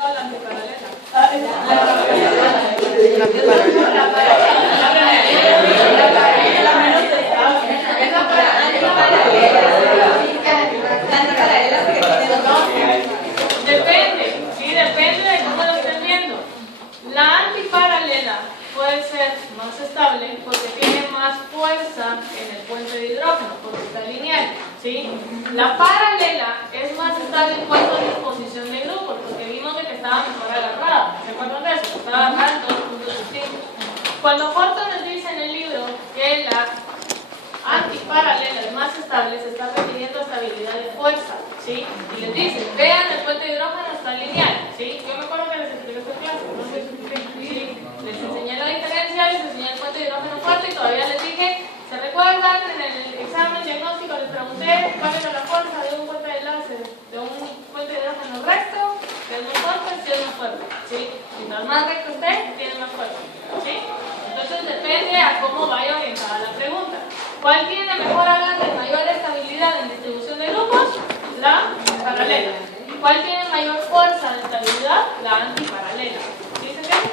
La antiparalela. Depende, sí, depende de cómo lo estén viendo. La antiparalela puede ser más estable porque tiene más fuerza en el puente de hidrógeno, porque está lineal, ¿sí? La paralela es más estable en cuanto a disposición de grupos, porque vimos de que estaba mejor agarrada. ¿Se acuerdan de eso? Estaba agarrada en 2 puntos distintos. Cuando Horton nos dice en el libro que la antiparalela es más estable, se está refiriendo a estabilidad de fuerza, ¿sí? Y les dice, vean, el puente de hidrógeno está lineal, ¿sí? Yo me acuerdo que les expliqué esta clase, no sé si sí, les enseñé la diferencia, les enseñé el puente de hidrógeno fuerte y todavía les dije, ¿se recuerdan? En el examen diagnóstico les pregunté cuál era la fuerza de un puente de enlace, de un puente de hidrógeno recto, que es más fuerte, si es más fuerte, ¿sí? Mientras más recto esté, tiene más fuerza, ¿sí? Entonces depende a cómo vaya orientada la pregunta. ¿Cuál tiene mejor agarre y mayor estabilidad en distribución de grupos? La paralela. ¿Cuál tiene mayor fuerza de estabilidad? La antiparalela. ¿Sí se entiende?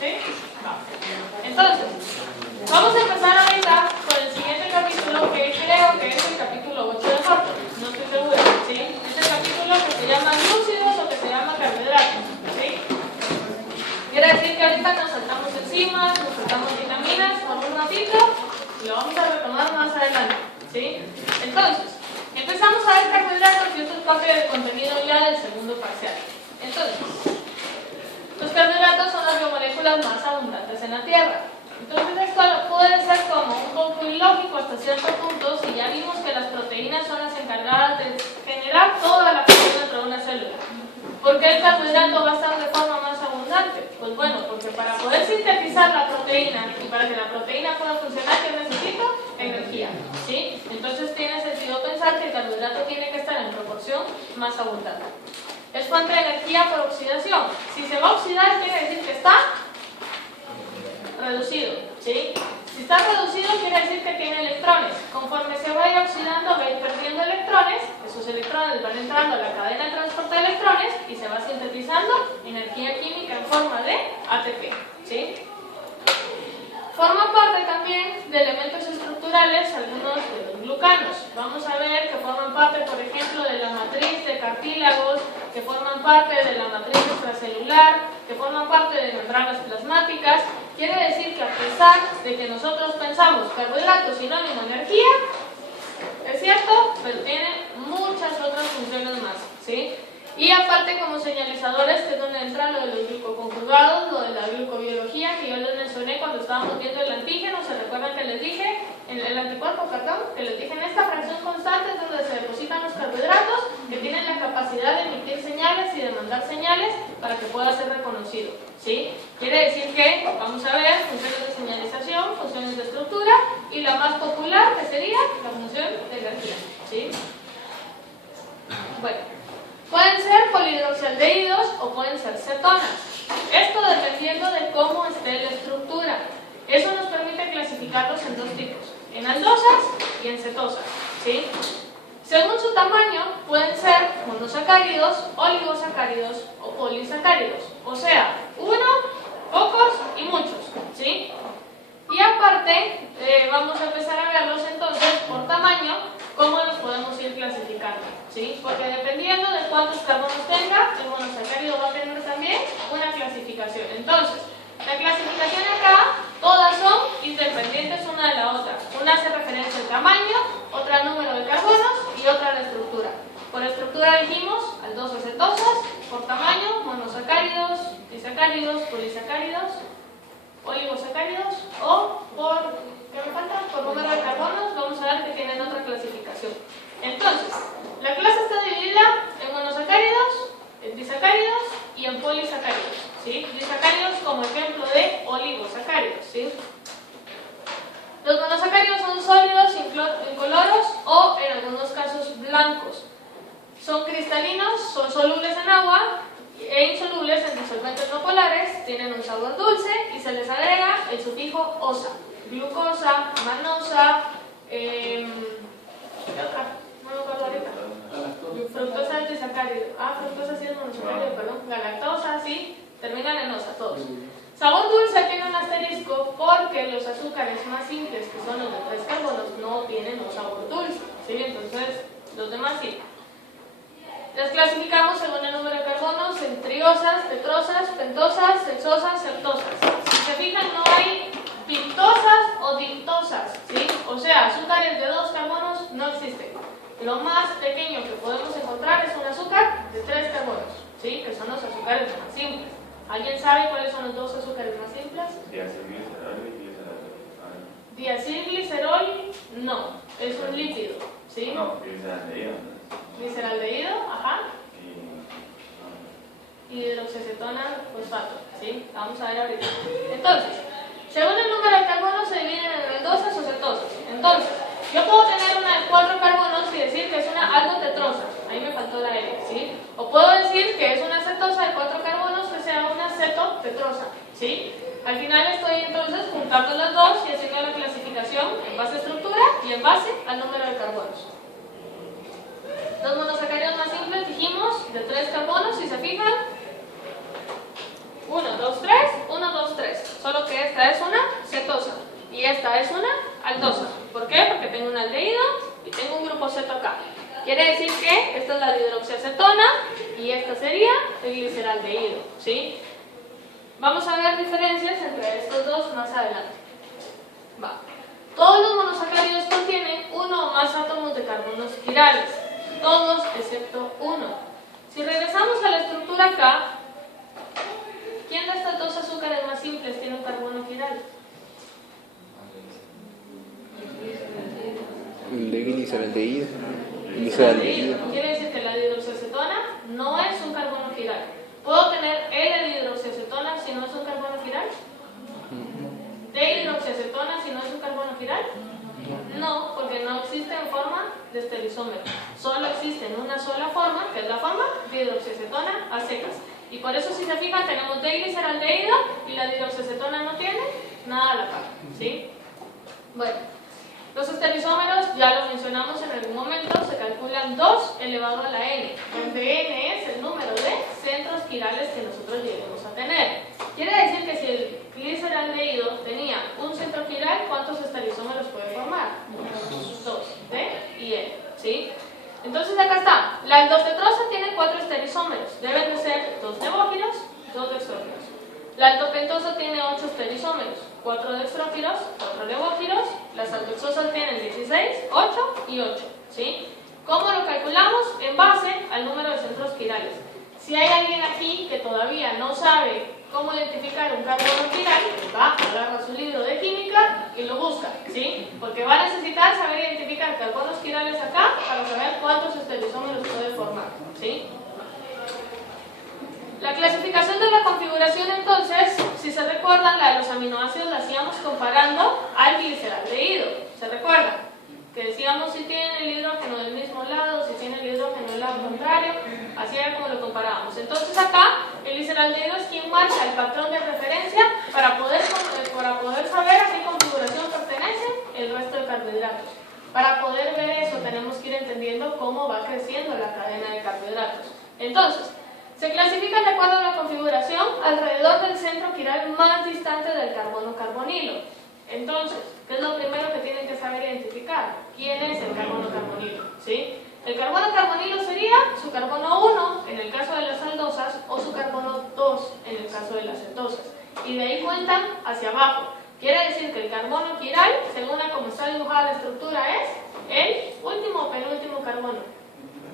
¿Sí? Entonces, vamos a empezar ahorita con el siguiente capítulo, que creo que es el capítulo 8 de Horton. No estoy segura, ¿sí? Es el capítulo que se llama lúcidos o que se llama carbohidratos, ¿sí? Quiere decir que ahorita nos saltamos enzimas, nos saltamos vitaminas por un ratito y lo vamos a retomar más adelante, ¿sí? Entonces, empezamos a ver carbohidratos y esto es parte del contenido ya del segundo parcial. Entonces, los carbohidratos son las biomoléculas más abundantes en la Tierra. Entonces esto puede ser como un poco ilógico hasta cierto punto si ya vimos que las proteínas son las encargadas de generar toda la función dentro de una célula. ¿Por qué el carbohidrato va a estar de forma más abundante? Pues bueno, porque para poder sintetizar la proteína y para que la proteína pueda funcionar, ¿qué necesita? Energía, ¿sí? Entonces tiene sentido pensar que el carbohidrato tiene que estar en proporción más abundante. Es fuente de energía por oxidación. Si se va a oxidar, quiere decir que está reducido, ¿sí? Si está reducido, quiere decir que tiene electrones. Conforme se vaya oxidando, va a ir perdiendo electrones. Esos electrones van entrando a la cadena de transporte de electrones y se va sintetizando energía química en forma de ATP, ¿sí? Forma parte también de elementos estructurales algunos de los glucanos. Vamos a ver que forman parte, por ejemplo, de la matriz de cartílagos, que forman parte de la matriz extracelular, que forman parte de membranas plasmáticas. Quiere decir que a pesar de que nosotros pensamos carbohidratos sinónimo de energía, es cierto, pero tiene muchas otras funciones más, ¿sí? Y aparte como señalizadores, que es donde entra lo de los glucoconjugados, lo de la glucobiología que yo les mencioné cuando estábamos viendo el antígeno. ¿Se recuerdan que les dije? En el anticuerpo, perdón, que les dije en esta fracción constante es donde se depositan los carbohidratos que tienen la capacidad de emitir señales y de mandar señales para que pueda ser reconocido, ¿sí? Quiere decir que vamos a ver funciones de señalización, funciones de estructura y la más popular que sería la función de energía, ¿sí? Bueno, pueden ser polihidroxialdehídos o pueden ser cetonas. Esto dependiendo de cómo esté la estructura. Eso nos permite clasificarlos en 2 tipos, en aldosas y en cetosas, ¿sí? Según su tamaño, pueden ser monosacáridos, oligosacáridos o polisacáridos. O sea, uno, pocos y muchos, ¿sí? Y aparte, vamos a empezar a verlos entonces por tamaño, cómo los podemos ir clasificando, ¿sí? Porque dependiendo de cuántos carbonos tenga, el monosacárido va a tener también una clasificación. Entonces, la clasificación acá, todas son independientes una de la otra. Una hace referencia al tamaño, otra al número de carbonos y otra a la estructura. Por estructura dijimos aldosas, cetosas, por tamaño, monosacáridos, disacáridos, polisacáridos, oligosacáridos o por, ¿qué me falta? Por número de carbonos, vamos a ver que tienen otra clasificación. Entonces, la clase está dividida en monosacáridos, en disacáridos y en polisacáridos, ¿sí? Disacáridos como ejemplo de oligosacáridos, ¿sí? Los monosacáridos son sólidos, incoloros o en algunos casos blancos. Son cristalinos, son solubles en agua e insolubles en disolventes no polares, tienen un sabor dulce y se les agrega el sufijo osa, glucosa, manosa, ¿qué otra? No me acuerdo ahorita. Fructosa es disacárido. Fructosa sí es monosacárido, perdón. Galactosa, sí. Terminan en osa, todos. Sabor dulce tiene un asterisco porque los azúcares más simples, que son los de 3 carbonos, no tienen un sabor dulce, ¿sí? Entonces, los demás sí. Las clasificamos según el número de carbonos en triosas, tetrosas, pentosas, sexosas, septosas. Si se fijan, no hay pintosas o dintosas, ¿sí? O sea, azúcares de 2 carbonos no existen. Lo más pequeño que podemos encontrar es un azúcar de 3 carbonos, ¿sí? Que son los azúcares más simples. ¿Alguien sabe cuáles son los 2 azúcares más simples? Diacilglicerol, no, es un lípido, ¿sí? No, gliceraldehído. Gliceraldehído, ajá. Y hidroxiacetona fosfato, ¿sí? Vamos a ver ahorita. Entonces, según el número de carbonos se dividen en aldosas o cetosas. Entonces, yo puedo tener una de 4 carbonos y decir que es una aldotetrosa. Ahí me faltó la L, ¿sí? O puedo decir que es una cetosa de 4 carbonos que sea una cetotetrosa, ¿sí? Al final estoy entonces juntando las dos y haciendo la clasificación en base a estructura y en base al número de carbonos. Los monosacáridos más simples dijimos de 3 carbonos, si se fijan. 1, 2, 3, 1, 2, 3. Solo que esta es una cetosa y esta es una aldosa. ¿Por qué? Porque tengo un aldehído y tengo un grupo ceto acá. Quiere decir que esta es la hidroxiacetona y esta sería el gliceraldehído, ¿sí? Vamos a ver diferencias entre estos dos más adelante. Va. Todos los monosacáridos contienen uno o más átomos de carbonos quirales. Todos excepto uno. Si regresamos a la estructura acá, ¿quién de estos 2 azúcares más simples tiene un carbono quiral? El de gliceraldehído. Quiere decir que la hidroxiacetona no es un carbono quiral. ¿Puedo tener L de hidroxiacetona si no es un carbono quiral? ¿D hidroxiacetona si no es un carbono quiral? No, porque no existe en forma de estereoisómero. Solo existe en una sola forma, que es la forma de hidroxiacetona a secas. Y por eso, si se fijan, tenemos D-gliceraldehído y la hidroxiacetona no tiene nada a la par, ¿sí? Bueno, los estereoisómeros, ya lo mencionamos en algún momento, se calculan 2 elevado a la n, donde n es el número de centros quirales que nosotros lleguemos a tener. Quiere decir que si el gliceraldehído tenía un centro quiral, ¿cuántos estereoisómeros puede formar? 2, D y L, ¿sí? Entonces acá está, la aldotetrosa tiene 4 estereoisómeros, deben de ser 2 levófilos, 2 dextrófilos. La aldopentosa tiene 8 estereoisómeros, 4 dextrófilos, 4 levófilos. Las aldoxosas tienen 16, 8 y 8, ¿sí? ¿Cómo lo calculamos? En base al número de centros quirales. Si hay alguien aquí que todavía no sabe cómo identificar un carbono quiral, va, agarra su libro de química y lo busca, ¿sí? Porque va a necesitar saber identificar carbonos quirales acá para saber cuántos estereoisómeros puede formar, ¿sí? La clasificación de la configuración, entonces, si se recuerdan, la de los aminoácidos la hacíamos comparando al gliceraldehído. ¿Se recuerdan? Que decíamos si tienen el hidrógeno del mismo lado, si tienen el hidrógeno del lado contrario, así era como lo comparábamos. Entonces acá, el gliceraldehído es quien marca el patrón de referencia para poder saber a qué configuración pertenece el resto de carbohidratos. Para poder ver eso, tenemos que ir entendiendo cómo va creciendo la cadena de carbohidratos. Entonces, se clasifican de acuerdo a la configuración alrededor del centro quiral más distante del carbono carbonilo. Entonces, ¿qué es lo primero que tienen que saber identificar? ¿Quién es el carbono carbonilo? ¿Sí? El carbono carbonilo sería su carbono 1 en el caso de las aldosas o su carbono 2 en el caso de las cetosas. Y de ahí cuentan hacia abajo. Quiere decir que el carbono quiral, según a cómo está dibujada la estructura, es el último o penúltimo carbono.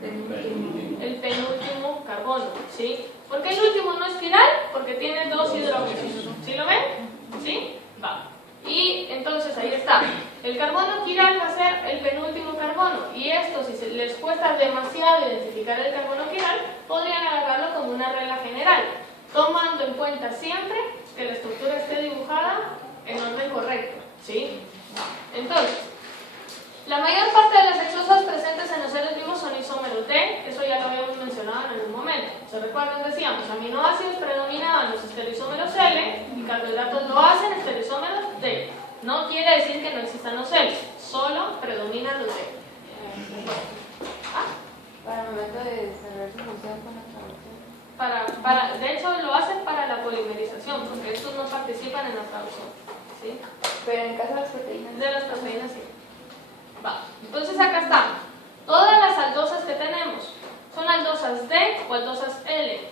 El penúltimo carbono, ¿sí? ¿Por qué el último no es quiral? Porque tiene 2 hidrógenos. ¿Sí lo ven? ¿Sí? Va. Y entonces ahí está. El carbono quiral va a ser el penúltimo carbono. Y esto, si les cuesta demasiado identificar el carbono quiral, podrían agarrarlo como una regla general, tomando en cuenta siempre que la estructura esté dibujada en orden correcto, ¿sí? Entonces, la mayor parte de las hexosas presentes en los seres vivos son isómeros D, eso ya lo habíamos mencionado en algún momento. ¿Se recuerdan? Decíamos, aminoácidos predominaban los estereoisómeros L y carbohidratos lo hacen estereoisómeros D. No quiere decir que no existan los L, solo predominan los D. Para el momento de cerrar su función con la traducción. De hecho, lo hacen para la polimerización, porque estos no participan en la traducción. ¿Sí? Pero en el caso de las proteínas. De las proteínas, sí. Va. Entonces acá están. Todas las aldosas que tenemos son aldosas D o aldosas L.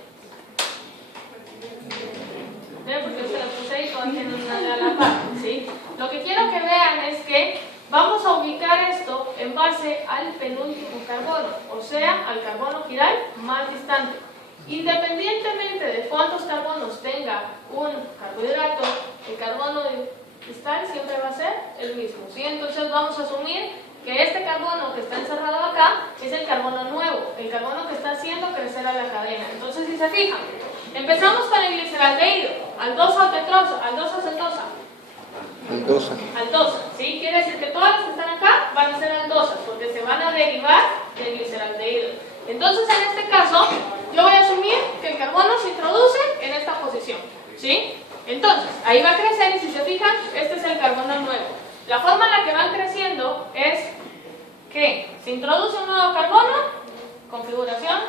¿Ven? Porque yo se las puse ahí, todas tienen una D a la par. ¿Sí? Lo que quiero que vean es que vamos a ubicar esto en base al penúltimo carbono, o sea, al carbono quiral más distante. Independientemente de cuántos carbonos tenga un carbohidrato, el carbono distal siempre va a ser el mismo, ¿sí? Entonces vamos a asumir que este carbono que está encerrado acá es el carbono nuevo, el carbono que está haciendo crecer a la cadena. Entonces, si se fijan, empezamos con el gliceraldehído, aldosa o tetrosa, aldosa o cetosa. Aldosa, ¿sí? Quiere decir que todas las que están acá van a ser aldosas, porque se van a derivar del gliceraldehído. Entonces, en este caso, yo voy a asumir que el carbono se introduce en esta posición, ¿sí? Entonces, ahí va a crecer y si se fijan, este es el carbono nuevo. La forma en la que van creciendo es que se introduce un nuevo carbono, configuración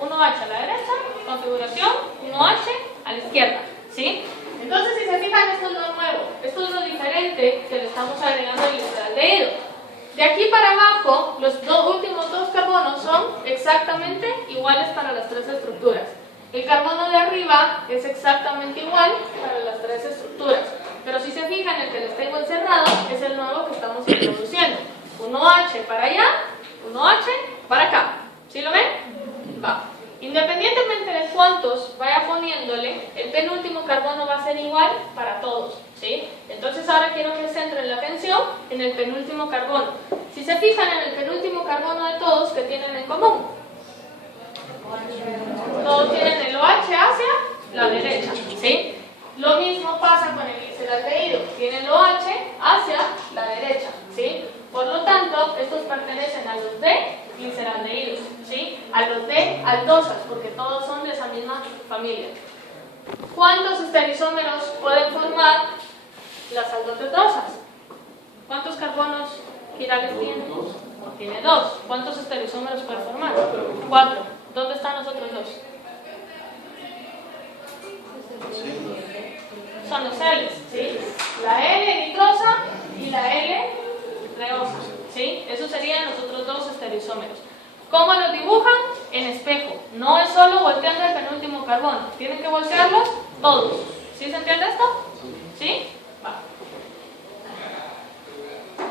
1H a la derecha, configuración 1H a la izquierda, ¿sí? Entonces, si se fijan, esto es lo nuevo, esto es lo diferente que le estamos agregando al gliceraldehído. De aquí para abajo, los últimos dos carbonos son exactamente iguales para las tres estructuras. El carbono de arriba es exactamente igual para las tres estructuras. Pero si se fijan, el que les tengo encerrado es el nuevo que estamos introduciendo. 1H para allá, 1H para acá. ¿Sí lo ven? Va. Independientemente de cuántos vaya poniéndole, el penúltimo carbono va a ser igual para todos, ¿sí? Entonces ahora quiero que centren la atención en el penúltimo carbono. Si se fijan en el penúltimo carbono de todos, ¿qué tienen en común? Todos tienen el OH hacia la derecha, ¿sí? Lo mismo pasa con el gliceraldehído, tienen el OH hacia la derecha, ¿sí? Por lo tanto, estos pertenecen a los D gliceraldehídos, ¿sí? A los D aldosas, porque todos son de esa misma familia. ¿Cuántos estereoisómeros pueden formar las aldotetrosas? ¿Cuántos carbonos quirales tiene? Tiene 2. ¿Cuántos estereoisómeros puede formar? 4. ¿Dónde están los otros 2? Son los L's, ¿sí? La L nitrosa y la L reosa, ¿sí? Esos serían los otros 2 estereoisómeros. ¿Cómo los dibujan? En espejo. No es solo volteando el penúltimo carbono. Tienen que voltearlos todos. ¿Sí se entiende esto? ¿Sí? Va.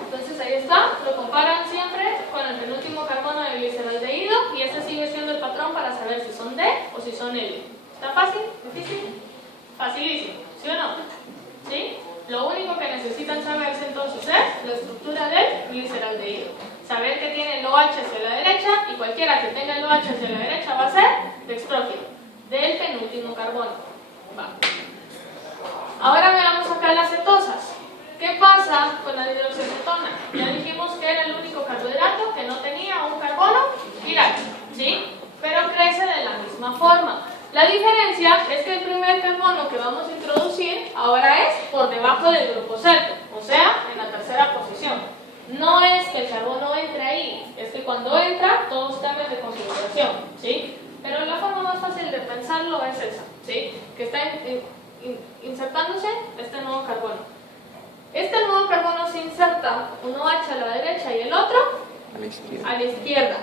Entonces ahí está. Lo comparan siempre con el penúltimo carbono del gliceraldehído y este sigue siendo el patrón para saber si son D o si son L. ¿Está fácil? ¿Difícil? Facilísimo. ¿Sí o no? ¿Sí? Lo único que necesitan saber entonces es la estructura del gliceraldehído. Saber que tiene el OH hacia la derecha y cualquiera que tenga el OH hacia la derecha va a ser dextrófilo, del penúltimo carbono. Va. Ahora veamos acá las cetosas. ¿Qué pasa con la hidroxicetona? Ya dijimos que era el único carbohidrato que no tenía un carbono quiral, ¿sí? Pero crece de la misma forma. La diferencia es que el primer carbono que vamos a introducir ahora es por debajo del grupo ceto, o sea, en la tercera posición. No es que el carbono entre ahí, es que cuando entra todos cambian de configuración, ¿sí? Pero la forma más fácil de pensarlo es esa, ¿sí? Que está insertándose este nuevo carbono. Este nuevo carbono se inserta un OH a la derecha y el otro a la izquierda.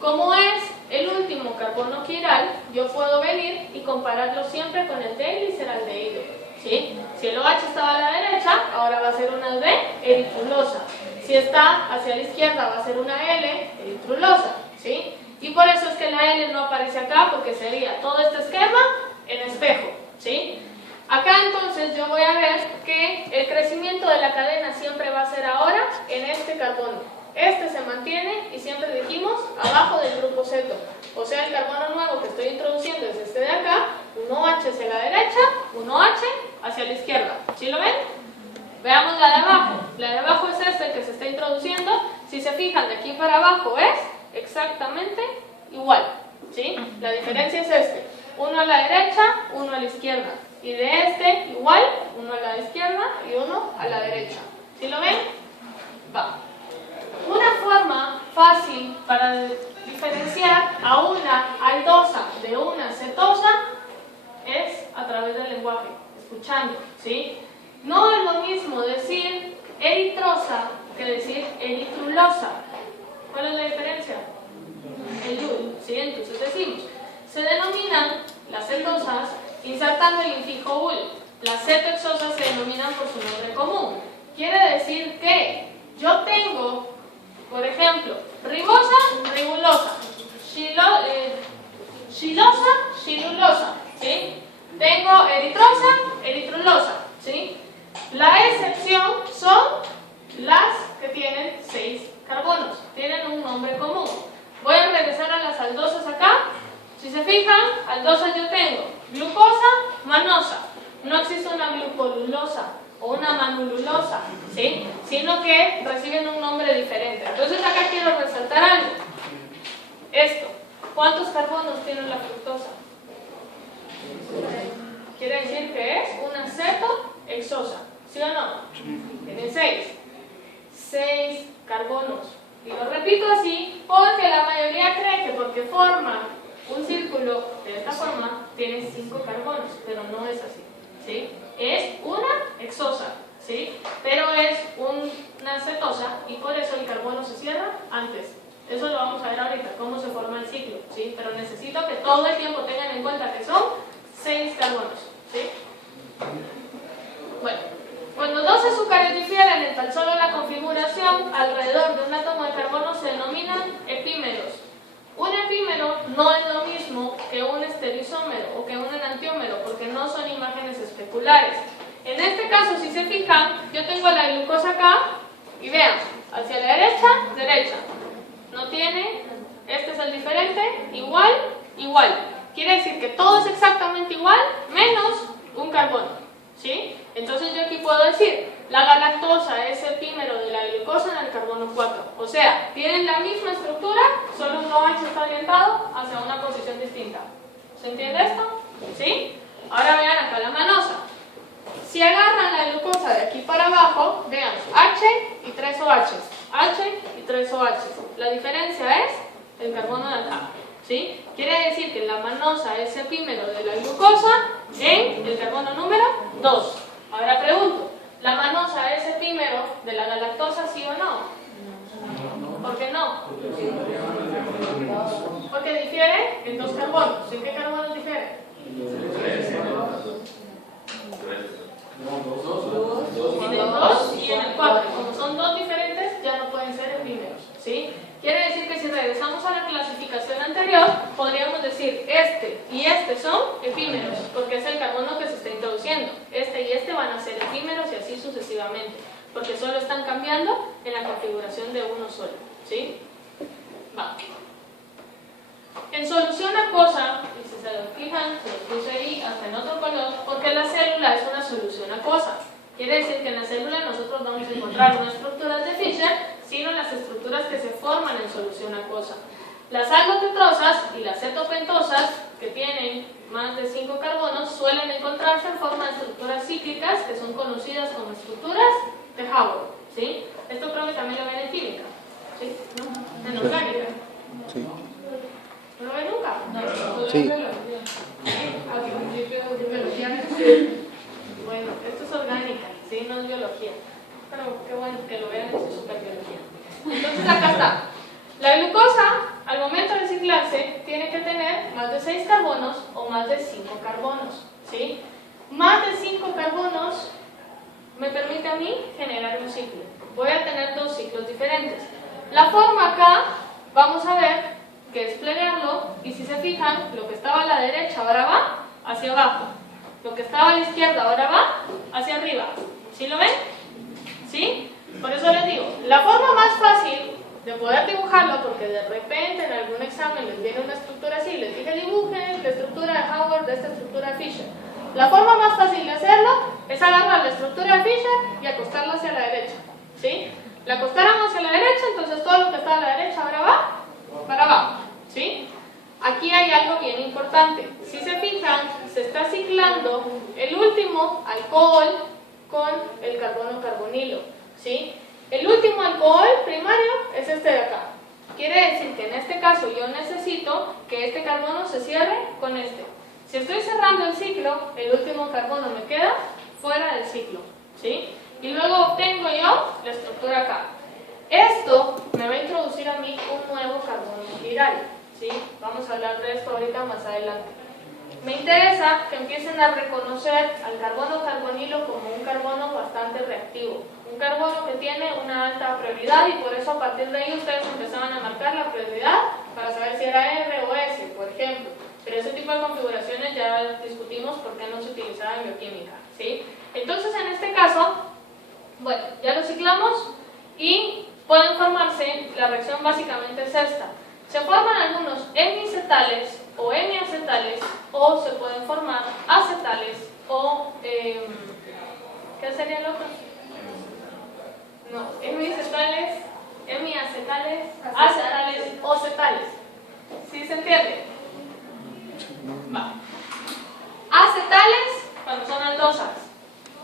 Como es el último carbono quiral, yo puedo venir y compararlo siempre con el D gliceraldehído, ¿sí? Si el OH estaba a la derecha, ahora va a ser una D eritrulosa. Si está hacia la izquierda, va a ser una L eritrulosa, ¿sí? Y por eso es que la L no aparece acá, porque sería todo este esquema en espejo, ¿sí? Acá entonces yo voy a ver que el crecimiento de la cadena siempre va a ser ahora en este carbono. Este se mantiene y siempre dijimos abajo del grupo ceto. O sea, el carbono nuevo que estoy introduciendo es este de acá, un OH hacia la derecha, un OH hacia la izquierda. ¿Sí lo ven? Veamos la de abajo. La de abajo es este que se está introduciendo. Si se fijan, de aquí para abajo es exactamente igual, ¿sí? La diferencia es este. Uno a la derecha, uno a la izquierda. Y de este igual, uno a la izquierda y uno a la derecha. ¿Sí lo ven? Va. Una forma fácil para diferenciar a una aldosa de una cetosa es a través del lenguaje, escuchando, ¿sí? No es lo mismo decir eritrosa que decir eritrulosa. ¿Cuál es la diferencia? El yul, ¿sí? Entonces decimos, se denominan las cetosas insertando el infijo ul. Las cetoexosas se denominan por su nombre común. Quiere decir que yo tengo, por ejemplo, ribosa, ribulosa, xilosa, xilulosa, ¿sí? Tengo eritrosa, eritrulosa, ¿sí? La excepción son las que tienen 6 carbonos, tienen un nombre común. Voy a regresar a las aldosas acá. Si se fijan, aldosas yo tengo glucosa, manosa. No existe una glucolulosa o una manululosa, ¿sí? Sino que reciben un nombre diferente. Entonces acá quiero resaltar algo. Esto, ¿cuántos carbonos tiene la fructosa? Quiere decir que es una cetoexosa, ¿sí o no? Tiene 6. 6 carbonos. Y lo repito así porque la mayoría cree que porque forma un círculo de esta forma tiene 5 carbonos, pero no es así, ¿sí? Es una exosa, ¿sí? Pero es una cetosa y por eso el carbono se cierra antes. Eso lo vamos a ver ahorita, cómo se forma el ciclo, ¿sí? Pero necesito que todo el tiempo tengan en cuenta que son 6 carbonos, ¿sí? Bueno, cuando dos azúcares difieren en tan solo la configuración alrededor de un átomo de carbono se denominan epímeros. Un epímero no es lo mismo que un estereoisómero o que un enantiómero porque no son imágenes especulares. En este caso, si se fijan, yo tengo la glucosa acá y vean, hacia la derecha, derecha. No tiene, este es el diferente, igual, igual. Quiere decir que todo es exactamente igual, menos un carbono, ¿sí? Entonces yo aquí puedo decir, la galactosa es epímero de la glucosa en el carbono 4. O sea, tienen la misma estructura, solo un OH está orientado hacia una posición distinta. ¿Se entiende esto? ¿Sí? Ahora vean acá la manosa. Si agarran la glucosa de aquí para abajo, vean, H y 3 OHs, H y 3 OHs. La diferencia es el carbono de acá, ¿sí? Quiere decir que la manosa es epímero de la glucosa en el carbono número 2. Ahora pregunto, ¿la manosa es epímero de la galactosa, sí o no? ¿Por qué no? Porque difiere en 2 carbonos. ¿En qué carbonos difiere? En el 2 y en el 4. Como son 2 diferentes, ya no pueden ser epímeros, ¿sí? Quiere decir que si regresamos a la clasificación anterior, podríamos decir este y este son epímeros, porque es el carbono que se está introduciendo. Este y este van a ser epímeros y así sucesivamente, porque solo están cambiando en la configuración de uno solo, ¿sí? Va. En solución acuosa, y si se lo fijan, se los puse ahí hasta en otro color, porque la célula es una solución acuosa. Quiere decir que en la célula nosotros vamos a encontrar no estructuras de Fischer, sino las estructuras que se forman en solución acuosa. Las aldotetrosas y las cetopentosas, que tienen más de 5 carbonos, suelen encontrarse en forma de estructuras cíclicas, que son conocidas como estructuras de Haworth, ¿sí? Esto creo que también lo ven en química, ¿sí? ¿No? En orgánica. Sí. ¿No lo ven nunca? No. Sí. Bueno, esto es orgánica, ¿sí? No es biología. Pero qué bueno que lo vean en su superbiología. Entonces acá está. La glucosa, al momento de ciclarse, tiene que tener más de 6 carbonos o más de 5 carbonos, ¿sí? Más de 5 carbonos me permite a mí generar un ciclo. Voy a tener 2 ciclos diferentes. La forma acá, vamos a ver que es plegarlo, y si se fijan, lo que estaba a la derecha ahora va hacia abajo. Lo que estaba a la izquierda ahora va hacia arriba. ¿Sí lo ven? ¿Sí? Por eso les digo, la forma más fácil de poder dibujarlo, porque de repente en algún examen les viene una estructura así, les dije dibujen la estructura de Haworth de esta estructura de Fischer. La forma más fácil de hacerlo es agarrar la estructura de Fischer y acostarla hacia la derecha, ¿sí? La acostáramos hacia la derecha, entonces todo lo que está a la derecha ahora va para abajo, ¿sí? Aquí hay algo bien importante. Si se fijan, se está ciclando el último alcohol con el carbono carbonilo, ¿sí? El último alcohol primario es este de acá. Quiere decir que en este caso yo necesito que este carbono se cierre con este. Si estoy cerrando el ciclo, el último carbono me queda fuera del ciclo, ¿sí? Y luego obtengo yo la estructura acá. Esto me va a introducir a mí un nuevo carbono chiral, ¿sí? Vamos a hablar de esto ahorita más adelante. Me interesa que empiecen a reconocer al carbono carbonilo como un carbono bastante reactivo, un carbono que tiene una alta prioridad, y por eso a partir de ahí ustedes empezaban a marcar la prioridad para saber si era R o S, por ejemplo. Pero ese tipo de configuraciones ya discutimos por qué no se utilizaba en bioquímica, ¿sí? Entonces en este caso, bueno, ya lo ciclamos y pueden formarse, la reacción básicamente es esta. Se forman algunos hemicetales o hemiacetales, o se pueden formar acetales o ¿qué sería el otro? No, hemicetales, hemiacetales, acetales o cetales. ¿Sí se entiende? Va. Acetales cuando son aldosas,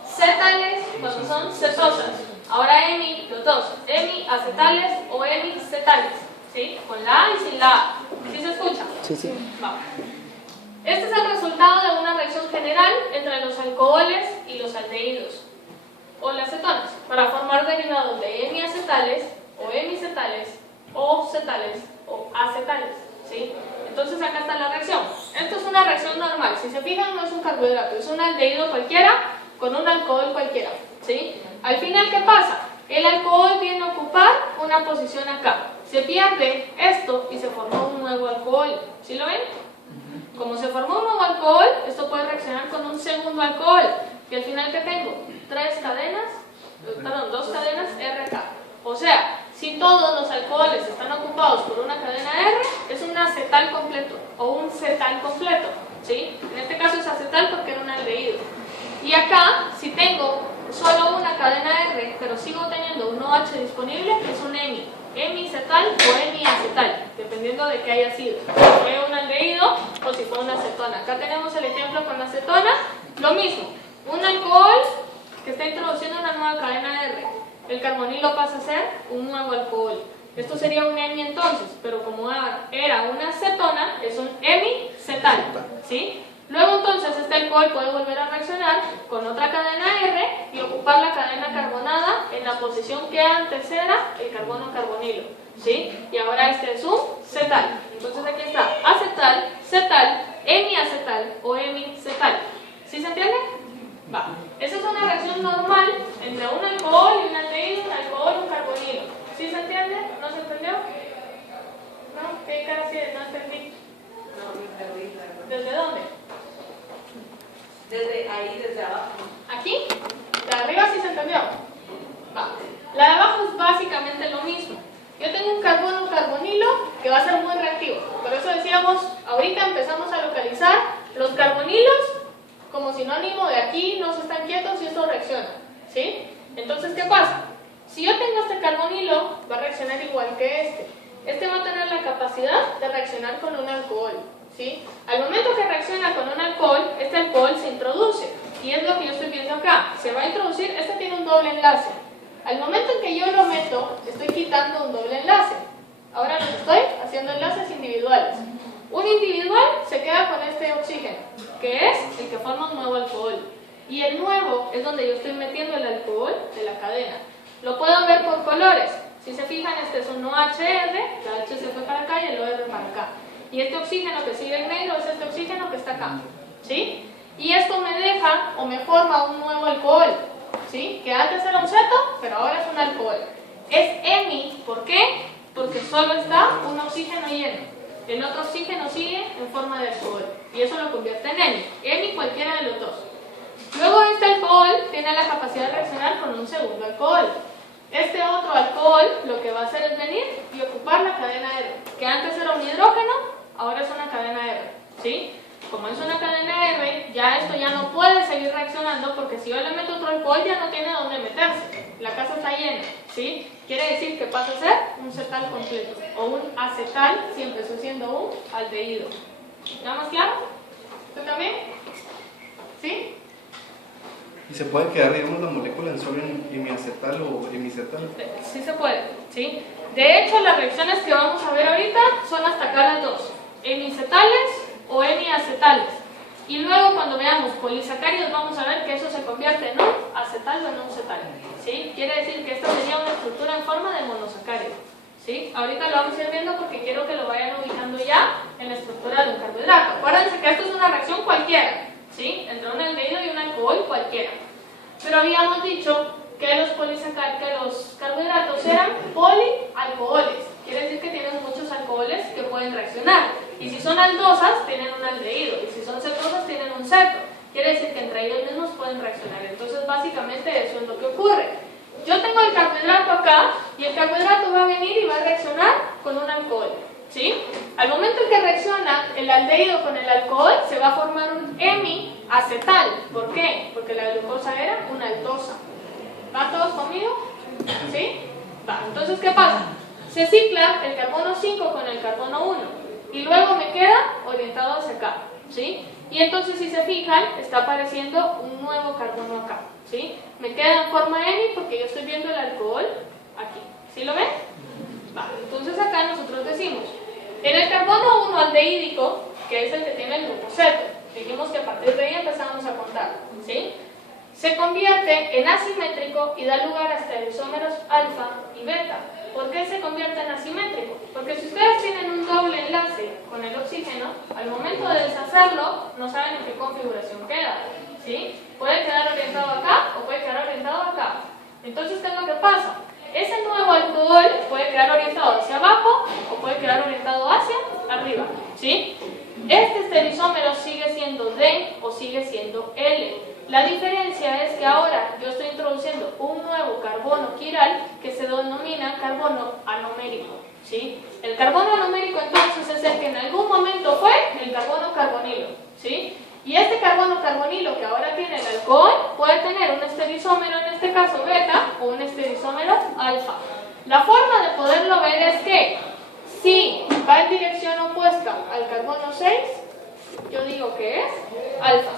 cetales cuando son cetosas. Ahora hemi, los dos, hemiacetales o hemicetales, ¿sí? Con la A y sin la A. ¿Sí se escucha? Sí, sí. Va. Este es el resultado de una reacción general entre los alcoholes y los aldehídos o las cetonas para formar derivados de hemiacetales o hemicetales o cetales o acetales, ¿sí? Entonces acá está la reacción. Esto es una reacción normal. Si se fijan, no es un carbohidrato, es un aldehído cualquiera con un alcohol cualquiera, ¿sí? Al final, ¿qué pasa? El alcohol viene a ocupar una posición acá. Se pierde esto y se formó un nuevo alcohol. ¿Sí lo ven? Como se formó un nuevo alcohol, esto puede reaccionar con un segundo alcohol. Y al final, ¿qué tengo? Dos cadenas RK. O sea, si todos los alcoholes están ocupados por una cadena R, es un acetal completo o un cetal completo, ¿sí? En este caso es acetal porque era un aldehído. Y acá, si tengo solo una cadena R, pero sigo teniendo un OH disponible, es un hemicetal o hemiacetal, dependiendo de qué haya sido. Si fue un aldehído o si fue una acetona. Acá tenemos el ejemplo con la acetona, lo mismo. Un alcohol que está introduciendo una nueva cadena R. El carbonilo pasa a ser un nuevo alcohol. Esto sería un hemi entonces, pero como era una acetona, es un hemicetal, ¿sí? Luego entonces este alcohol puede volver a reaccionar con otra cadena R y ocupar la cadena carbonada en la posición que antes era el carbono carbonilo, ¿sí? Y ahora este es un cetal. Entonces aquí está acetal, cetal, hemiacetal o hemicetal. ¿Sí se entiende? Va. Esa es una reacción normal entre un alcohol y un aldehído, un alcohol y un carbonilo. ¿Sí se entiende? ¿No se entendió? ¿No? ¿Qué cara así de no entendí? ¿Desde dónde? Desde ahí, desde abajo. ¿Aquí? De arriba sí se entendió. Va. La de abajo es básicamente lo mismo. Yo tengo un carbono, un carbonilo que va a ser muy reactivo. Por eso decíamos, ahorita empezamos a localizar los carbonilos como sinónimo de aquí no se están quietos y esto reacciona, ¿sí? Entonces, ¿qué pasa? Si yo tengo este carbonilo, va a reaccionar igual que este. Este va a tener la capacidad de reaccionar con un alcohol, ¿sí? Al momento que reacciona con un alcohol, este alcohol se introduce. Y es lo que yo estoy viendo acá. Se va a introducir, este tiene un doble enlace. Al momento en que yo lo meto, estoy quitando un doble enlace. Ahora lo estoy haciendo enlaces individuales. Un individual se queda con este oxígeno, que es el que forma un nuevo alcohol. Y el nuevo es donde yo estoy metiendo el alcohol de la cadena. Lo puedo ver por colores. Si se fijan, este es un OHR, la H se fue para acá y el OR para acá. Y este oxígeno que sigue en negro es este oxígeno que está acá, ¿sí? Y esto me deja o me forma un nuevo alcohol, ¿sí? Que antes era un ceto, pero ahora es un alcohol. Es hemi, ¿por qué? Porque solo está un oxígeno lleno. El otro oxígeno sigue en forma de alcohol y eso lo convierte en hemi. Hemi cualquiera de los dos. Luego este alcohol tiene la capacidad de reaccionar con un segundo alcohol. Este otro alcohol lo que va a hacer es venir y ocupar la cadena R, que antes era un hidrógeno, ahora es una cadena R, ¿sí? Como es una cadena R, ya esto ya no puede seguir reaccionando porque si yo le meto otro alcohol ya no tiene dónde meterse. La casa está llena, ¿sí? Quiere decir que pasa a ser un cetal completo o un acetal, siempre estoy siendo un aldehído. ¿Ya más claro? ¿Tú también? ¿Sí? ¿Y se puede quedar, digamos, la molécula en solo hemiacetal o hemicetal? Sí se puede. ¿sí? De hecho, las reacciones que vamos a ver ahorita son hasta acá las dos, hemicetales o hemiacetales. Y luego cuando veamos polisacáridos vamos a ver que eso se convierte en un acetal o en un cetal, ¿sí? Quiere decir que esta sería una estructura en forma de monosacárido, ¿sí? Ahorita lo vamos a ir viendo porque quiero que lo vayan ubicando ya en la estructura de un carbohidrato. Acuérdense que esto es una reacción cualquiera, ¿sí? Entre un aldehído y un alcohol cualquiera. Pero habíamos dicho que los carbohidratos eran polialcoholes. Quiere decir que tienen muchos alcoholes que pueden reaccionar. Y si son aldosas, tienen un aldehído. Y si son cetosas, tienen un ceto. Quiere decir que entre ellos mismos pueden reaccionar. Entonces, básicamente eso es lo que ocurre. Yo tengo el carbohidrato acá y el carbohidrato va a venir y va a reaccionar con un alcohol, ¿sí? Al momento en que reacciona el aldehído con el alcohol, se va a formar un hemiacetal. ¿Por qué? Porque la glucosa era una aldosa. ¿Van todos conmigo? ¿Sí? Va. Entonces, ¿qué pasa? Se cicla el carbono 5 con el carbono 1 y luego me queda orientado hacia acá, ¿sí? Y entonces, si se fijan, está apareciendo un nuevo carbono acá, ¿sí? Me queda en forma hemi porque yo estoy viendo el alcohol aquí. ¿Sí lo ven? Va. Entonces, acá nosotros decimos, en el carbono 1 aldehídico, que es el que tiene el grupo ceto, dijimos que a partir de ahí empezamos a contar, ¿sí? Se convierte en asimétrico y da lugar a estereoisómeros alfa y beta. ¿Por qué se convierte en asimétrico? Porque si ustedes tienen un doble enlace con el oxígeno, al momento de deshacerlo, no saben en qué configuración queda, ¿sí? Puede quedar orientado acá o puede quedar orientado acá. Entonces, ¿qué es lo que pasa? Ese nuevo alcohol puede quedar orientado hacia abajo o puede quedar orientado hacia arriba, ¿sí? Este estereoisómero sigue siendo D o sigue siendo L. La diferencia es que ahora yo estoy introduciendo un nuevo carbono quiral que se denomina carbono anomérico, ¿sí? El carbono anomérico entonces es el que en algún momento fue el carbono carbonilo, ¿sí? Y este carbono carbonilo que ahora tiene el alcohol puede tener un estereoisómero, en este caso beta, o un estereoisómero alfa. La forma de poderlo ver es que si va en dirección opuesta al carbono 6, yo digo que es alfa.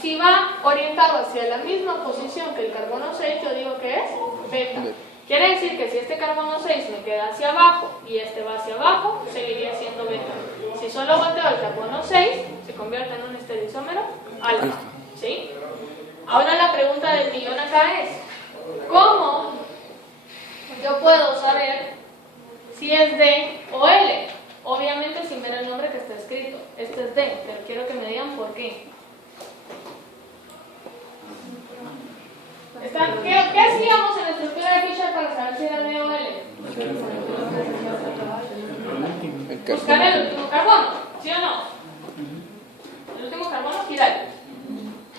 Si va orientado hacia la misma posición que el carbono 6, yo digo que es beta. Quiere decir que si este carbono 6 me queda hacia abajo y este va hacia abajo, seguiría siendo beta. Si solo volteo el carbono 6, se convierte en un estereoisómero alfa, ¿sí? Ahora la pregunta del millón acá es, ¿cómo yo puedo saber si es D o L? Obviamente sin ver el nombre que está escrito. Este es D, pero quiero que me digan por qué. ¿Qué hacíamos en la estructura de Fischer para saber si era D o L? Buscar el último carbono, ¿sí o no? El último carbono quiral.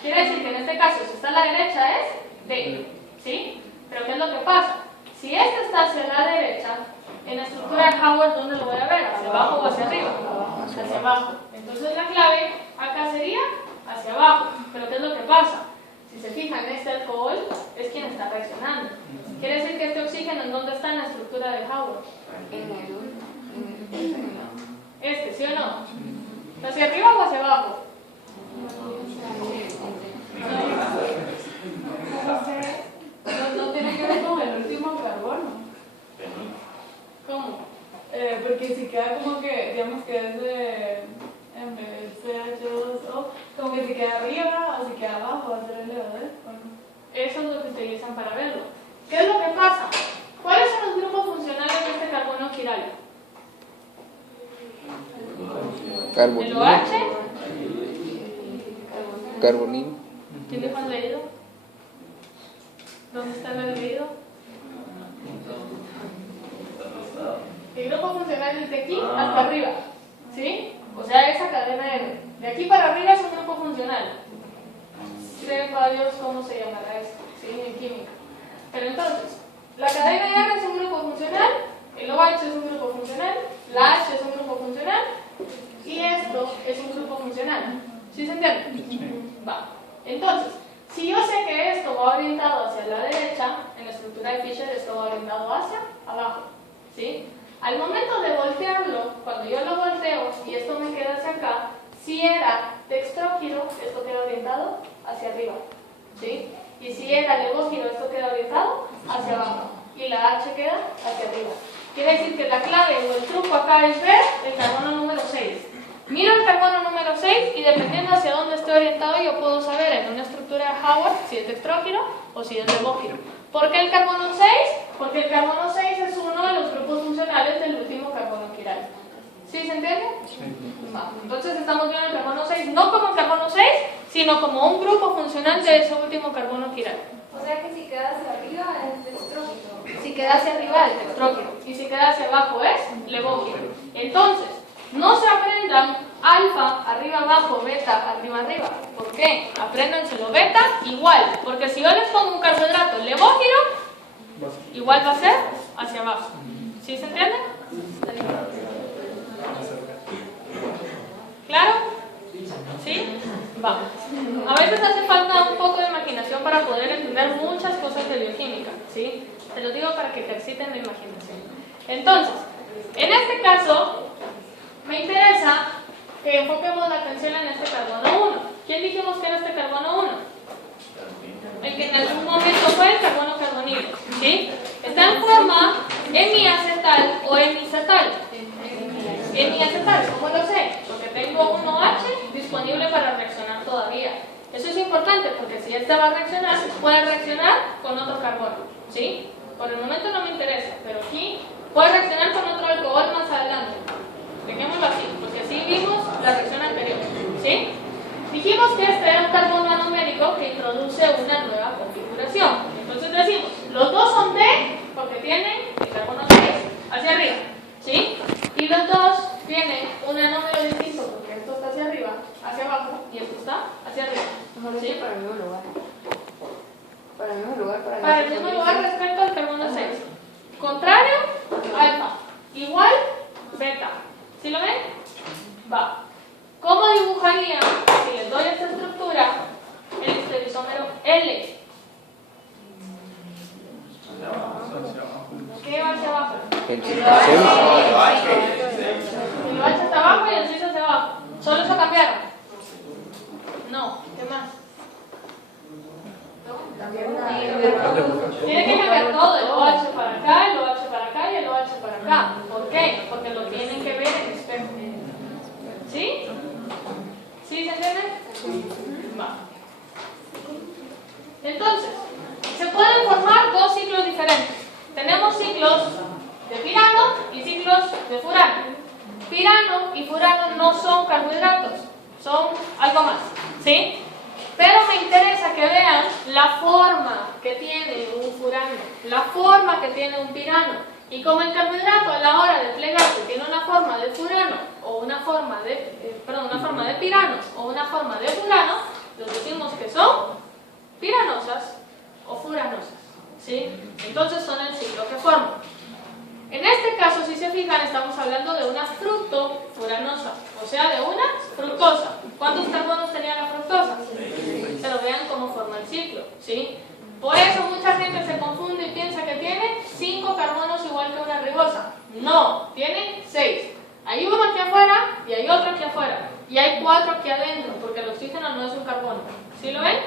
Quiere decir que en este caso, si está a la derecha es D, ¿sí? Pero ¿qué es lo que pasa? Si este está hacia la derecha, en la estructura de Howard, ¿dónde lo voy a ver? ¿Hacia abajo o hacia arriba? Hacia abajo. Entonces la clave acá sería hacia abajo. Pero ¿qué es lo que pasa? Si se fijan, este alcohol es quien está reaccionando. Quiere decir que este oxígeno, ¿en dónde está en la estructura de Howard? Este, ¿sí o no? ¿Hacia arriba o hacia abajo? No tiene que ver con el último carbono. ¿Cómo? Porque si queda como que, digamos que es de CH2O, como que si queda arriba o si queda abajo, va a ser el elevador. Eso es lo que utilizan para verlo. ¿Qué es lo que pasa? ¿Cuáles son los grupos funcionales de este carbono quiral? ¿El OH? Carbonil. ¿Quién dijo aldehído? ¿Dónde está el aldehído? El grupo funcional es de aquí hasta arriba, ¿sí? O sea, esa cadena R. De aquí para arriba es un grupo funcional. Sepa Dios cómo se llamará esto, ¿sí? En química. Pero entonces, la cadena R es un grupo funcional, el OH es un grupo funcional, la H es un grupo funcional y esto es un grupo funcional. ¿Sí se entiende? Va. Entonces, si yo sé que esto va orientado hacia la derecha, en la estructura de Fischer esto va orientado hacia abajo, ¿sí? Al momento de voltearlo, cuando yo lo volteo y esto me queda hacia acá, si era dextrógiro, esto queda orientado hacia arriba, ¿sí? Y si era levógiro, esto queda orientado hacia abajo. y la H queda hacia arriba. Quiere decir que la clave o el truco acá es ver el carbono número 6. Miro el carbono número 6 y dependiendo hacia dónde esté orientado yo puedo saber en una estructura de Howard si es dextrógeno o si es levógeno. ¿Por qué el carbono 6? Porque el carbono 6 es uno de los grupos funcionales del último carbono quiral. ¿Sí se entiende? Sí. Entonces estamos viendo el carbono 6 no como el carbono 6, sino como un grupo funcional de ese último carbono quiral. O sea que si queda hacia arriba es dextrógeno. Si queda hacia arriba es dextrógeno y si queda hacia abajo es levógeno. Entonces, no se aprendan alfa arriba abajo, beta arriba arriba. ¿Por qué? Apréndanselo beta igual, porque si yo les pongo un carbohidrato levógeno, igual va a ser hacia abajo. ¿Sí se entiende? ¿Claro? ¿Sí? Vamos. A veces hace falta un poco de imaginación para poder entender muchas cosas de bioquímica, ¿sí? Te lo digo para que te exciten la imaginación. Entonces, en este caso, me interesa que enfoquemos la atención en este carbono 1. ¿Quién dijimos que era este carbono 1? El que en algún momento fue el carbono carbonilo, ¿sí? Está en forma hemiacetal o hemicetal. Hemiacetal, ¿cómo lo sé? Porque tengo un OH disponible para reaccionar todavía. Eso es importante porque si este va a reaccionar, puede reaccionar con otro carbono, ¿sí? Por el momento no me interesa, pero aquí puede reaccionar con otro alcohol más adelante. Dejémoslo así, porque así vimos la reacción anterior, ¿sí? Dijimos que este era un carbono anumérico que introduce una nueva configuración. Entonces decimos, los dos son D porque tienen el carbono 6 hacia arriba, ¿sí? Y los dos tienen un número distinto porque esto está hacia arriba, hacia abajo y esto está hacia arriba. ¿Sí? Para el mismo lugar. Para el mismo lugar. Para el mismo lugar respecto al carbono 6. Contrario, alfa. Igual, beta. ¿Sí lo ven? Va. ¿Cómo dibujaría, si les doy esta estructura, el estereisómero L? ¿Qué va hacia abajo? El OH está abajo y el 6 hacia abajo. ¿Solo eso cambiaron? No. ¿Qué más? Tiene que cambiar todo, el OH para acá, el OH para acá y el OH para acá. ¿Por qué? Porque lo tienen que ver en espejo. ¿Sí? ¿Sí se entiende? Va. Entonces, se pueden formar dos ciclos diferentes. Tenemos ciclos de pirano y ciclos de furano. Pirano y furano no son carbohidratos, son algo más, ¿sí? Pero me interesa que vean la forma que tiene un furano, la forma que tiene un pirano. Y como el carbohidrato a la hora de plegarse tiene una forma de furano o una forma de, una forma de pirano o una forma de furano, los decimos que son piranosas o furanosas, ¿sí? Entonces son el ciclo que forman. En este caso, si se fijan, estamos hablando de una fructofuranosa, o sea, de una fructosa. ¿Cuántos carbonos tenía la fructosa? Pero vean cómo forma el ciclo, ¿sí? Por eso mucha gente se confunde y piensa que tiene 5 carbonos igual que una ribosa. No, tiene 6. Hay uno aquí afuera y hay otro aquí afuera. Y hay 4 aquí adentro, porque el oxígeno no es un carbono. ¿Sí lo ven?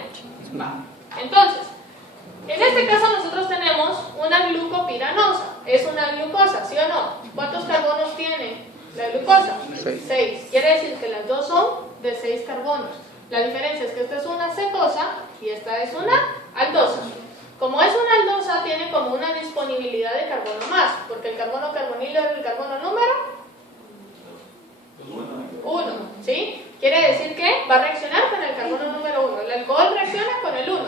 Va. Entonces, en este caso nosotros tenemos una glucopiranosa. Es una glucosa, ¿sí o no? ¿Cuántos carbonos tiene la glucosa? 6. Quiere decir que las dos son de 6 carbonos. La diferencia es que esta es una cetosa y esta es una aldosa. Como es una aldosa, tiene como una disponibilidad de carbono más, porque el carbono carbonilo es el carbono número 1, ¿sí? Quiere decir que va a reaccionar con el carbono número 1. El alcohol reacciona con el 1,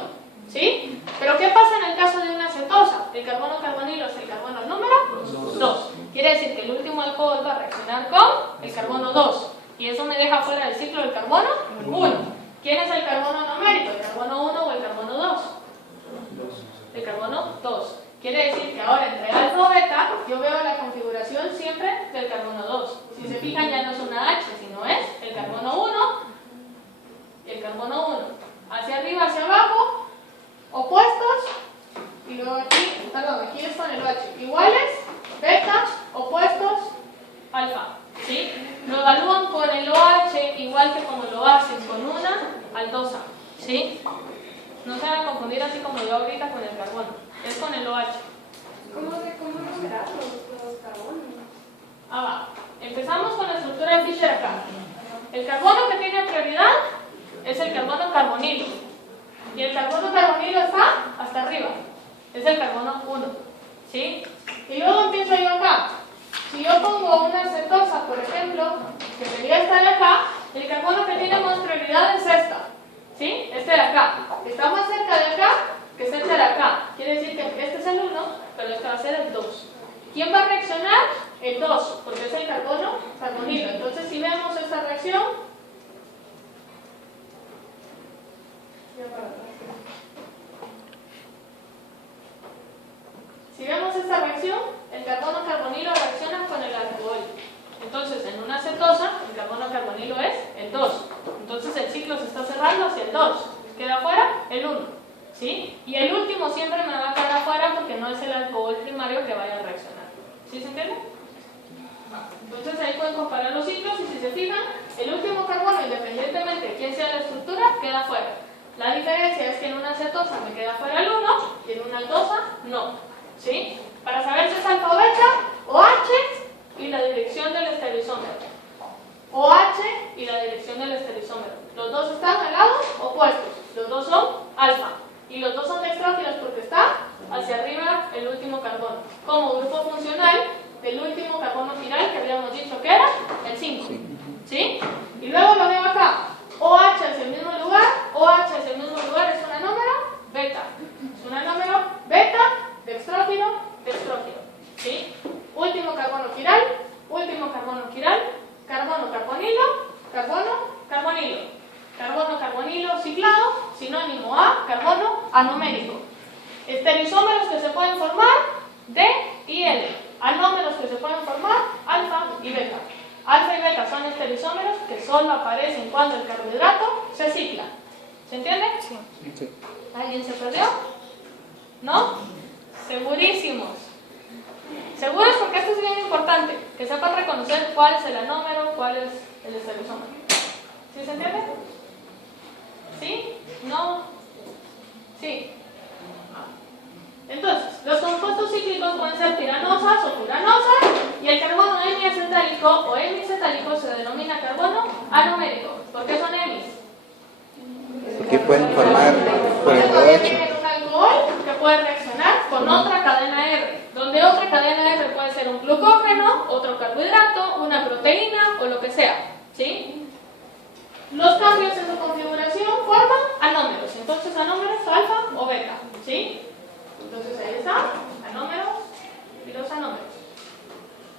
¿sí? Pero ¿qué pasa en el caso de una cetosa? El carbono carbonilo es el carbono número 2. Quiere decir que el último alcohol va a reaccionar con el carbono 2. Y eso me deja fuera del ciclo del carbono 1. ¿Quién es el carbono numérico? ¿El carbono 1 o el carbono 2? El carbono 2. Quiere decir que ahora entre alfa o beta yo veo la configuración siempre del carbono 2. Si se fijan ya no es una H, sino es el carbono 1 y el carbono 1. Hacia arriba, hacia abajo, opuestos, y luego aquí, aquí es con el OH. Iguales, beta, opuestos, alfa. ¿Sí? Lo evalúan con el OH igual que como lo hacen con una aldosa. ¿Sí? No se van a confundir así como yo ahorita con el carbono. Es con el OH. ¿Cómo numerar los carbonos? Ah, va. Empezamos con la estructura de Fischer acá. El carbono que tiene prioridad es el carbono carbonilo. Y el carbono carbonilo está hasta arriba. Es el carbono 1. ¿Sí? Y luego empiezo yo acá. Si yo pongo una cetosa, por ejemplo, que debería estar acá, el carbono que tiene más prioridad es esta. ¿Sí? Este de acá. Está más cerca de acá que es este de acá. Quiere decir que este es el 1, pero este va a ser el 2. ¿Quién va a reaccionar? El 2, porque es el carbono carbonilo. Entonces, si vemos esta reacción, el carbono carbonilo reacciona con el alcohol. Entonces, en una cetosa, el carbono carbonilo es el 2. Entonces, el ciclo se está cerrando hacia el 2. Queda afuera el 1. ¿Sí? Y el último siempre me va a quedar afuera porque no es el alcohol primario que vaya a reaccionar. ¿Sí se entiende? Entonces, ahí pueden comparar los ciclos y si se fijan, el último carbono, independientemente de quién sea la estructura, queda afuera. La diferencia es que en una cetosa me queda fuera el 1 y en una aldosa no. ¿Sí? Para saber si es alfa o beta, OH y la dirección del estereoisómero. OH y la dirección del estereoisómero. Los dos están al lado opuestos. Los dos son alfa. Y los dos son dextrófilos porque está hacia arriba el último carbono. Como grupo funcional del último carbono chiral que habíamos dicho que era el 5. ¿Sí? Y luego lo veo acá. OH es el mismo lugar, OH es el mismo lugar, es un anómero beta. Es un anómero beta, dextrófilo, dextrófilo. ¿Sí? Último carbono chiral, carbono carbonilo, carbono carbonilo. Carbono carbonilo ciclado, sinónimo a carbono anomérico. Estereoisómeros que se pueden formar, D y L. Anómeros que se pueden formar, alfa y beta. Alfa y beta son estereoisómeros que solo aparecen cuando el carbohidrato se cicla. ¿Se entiende? Sí. ¿Alguien se perdió? ¿No? Segurísimos. Seguros porque esto es bien importante. Que sepan reconocer cuál es el anómero, cuál es el estereoisómero. ¿Sí se entiende? ¿Sí? ¿No? Sí. Entonces, los compuestos cíclicos pueden ser piranosas o furanosas y el carbono hemiacetálico o hemicetálico se denomina carbono anomérico. ¿Por qué son hemis? Que pueden formar por el Puede OH. tener un alcohol que puede reaccionar con otra cadena R, donde otra cadena R puede ser un glucógeno, otro carbohidrato, una proteína o lo que sea. ¿Sí? Los cambios en su configuración forman anómeros. Entonces, anómeros alfa o beta. ¿Sí? Entonces ahí está, anómeros y los anómeros.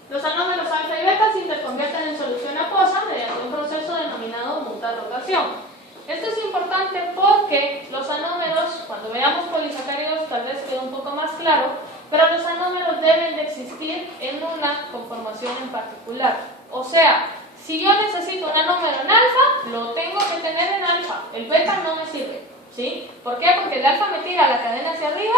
Los anómeros alfa y beta se interconvierten en solución acuosa mediante un proceso denominado mutar-rotación. Esto es importante porque los anómeros, cuando veamos polisacáridos tal vez quede un poco más claro, pero los anómeros deben de existir en una conformación en particular. O sea, si yo necesito un anómero en alfa, lo tengo que tener en alfa. El beta no me sirve. ¿Sí? ¿Por qué? Porque el alfa me tira la cadena hacia arriba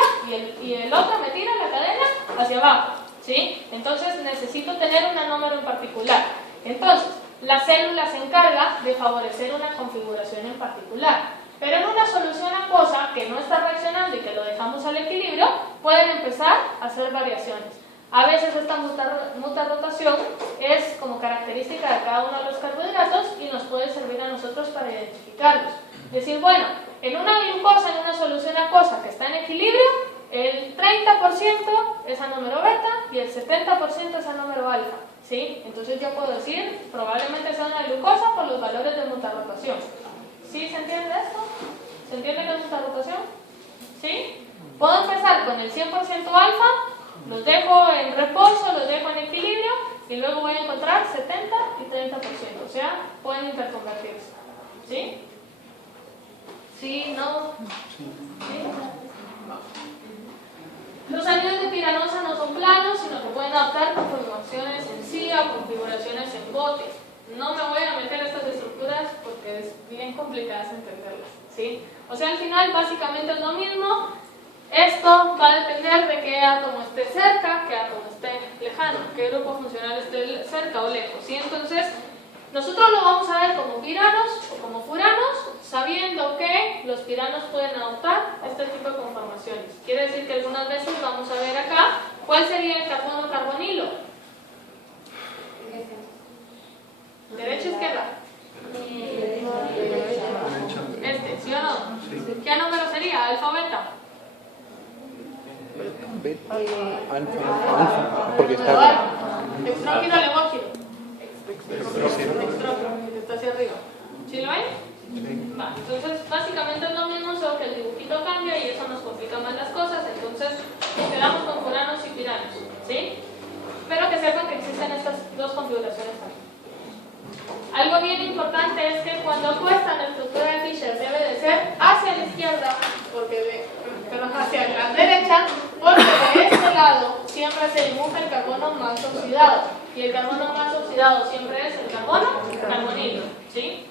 y el otro me tira la cadena hacia abajo. ¿Sí? Entonces necesito tener un anómero en particular. Entonces, la célula se encarga de favorecer una configuración en particular. Pero en una solución acuosa que no está reaccionando y que lo dejamos al equilibrio, pueden empezar a hacer variaciones. A veces esta mutarrotación es como característica de cada uno de los carbohidratos y nos puede servir a nosotros para identificarlos. Decir, bueno, en una glucosa, en una solución acuosa que está en equilibrio, el 30% es anómero beta y el 70% es anómero alfa. ¿Sí? Entonces yo puedo decir, probablemente sea una glucosa por los valores de mutarrotación. ¿Sí se entiende esto? ¿Se entiende qué es mutarrotación? ¿Sí? Puedo empezar con el 100% alfa, los dejo en reposo, los dejo en equilibrio y luego voy a encontrar 70 y 30%. O sea, pueden interconvertirse. ¿Sí? ¿Sí? ¿No? ¿Sí? Los anillos de piranosa no son planos, sino que pueden adoptar conformaciones en silla o configuraciones en bote. No me voy a meter a estas estructuras porque es bien complicadas entenderlas. ¿Sí? O sea, al final básicamente es lo mismo. Esto va a depender de qué átomo esté cerca, qué átomo esté lejano, qué grupo funcional esté cerca o lejos. ¿Sí? Entonces, nosotros lo vamos a ver como piranos o como furanos, sabiendo que los piranos pueden adoptar este tipo de conformaciones. Quiere decir que algunas veces vamos a ver acá ¿Cuál sería el carbono carbonilo? ¿Derecha o izquierda? Este, ¿sí o no? ¿Qué número sería? ¿Alfa o beta? Beta, alfa, porque está Extrógeno o levógeno. Extrógeno, que está hacia arriba. ¿Sí lo ven? Va, entonces básicamente es lo mismo, solo que el dibujito cambia y eso nos complica más las cosas, entonces nos quedamos con furanos y piranos, ¿sí? Pero que sepan que existen estas dos configuraciones también. Algo bien importante es que cuando apuestan la estructura de Fischer debe de ser hacia la izquierda, perdón, hacia la derecha, porque de este lado siempre se dibuja el carbono más oxidado, y el carbono más oxidado siempre es el carbono carbonilo, ¿sí?